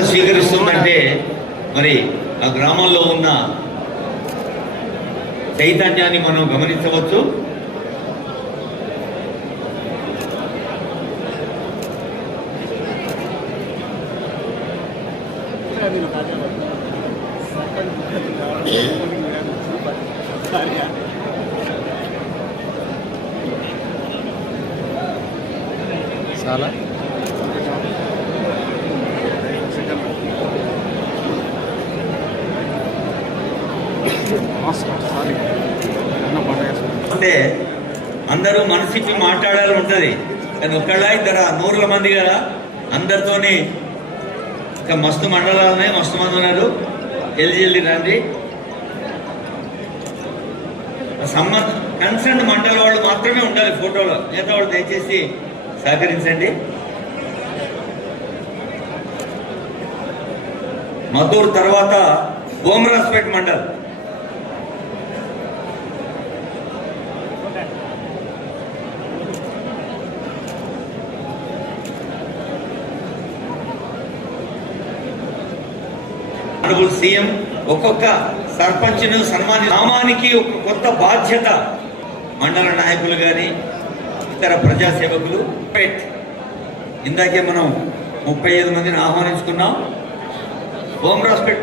స్వీకరిస్తుందంటే మరి ఆ గ్రామంలో ఉన్న చైతన్యాన్ని మనం గమనించవచ్చు. చాలా. అంటే అందరూ మనసుకి మాట్లాడాలని ఉంటుంది. కానీ ఒక్కళ్ళ ఇద్దరు నూరుల మంది కదా అందరితోని ఇక మస్తు మండలాలనే మస్తు మంది ఉన్నారు. జల్ది జల్ది రండి సంబంధ కన్సర్న్ మండల వాళ్ళు మాత్రమే ఉండాలి ఫోటోలో. మిగతా వాళ్ళు దయచేసి సహకరించండి. మద్దూరు తర్వాత బోమరాజ్పేట్ మండల్. ఆనరబుల్ సీఎం ఒక్కొక్క సర్పంచ్ను సన్మాని గ్రామానికి ఒక కొత్త బాధ్యత. మండల నాయకులు కానీ ఇతర ప్రజా సేవకులు ఇందాకే మనం ముప్పై ఐదు మందిని ఆహ్వానించుకున్నాం. హోమ్ రాస్పెట్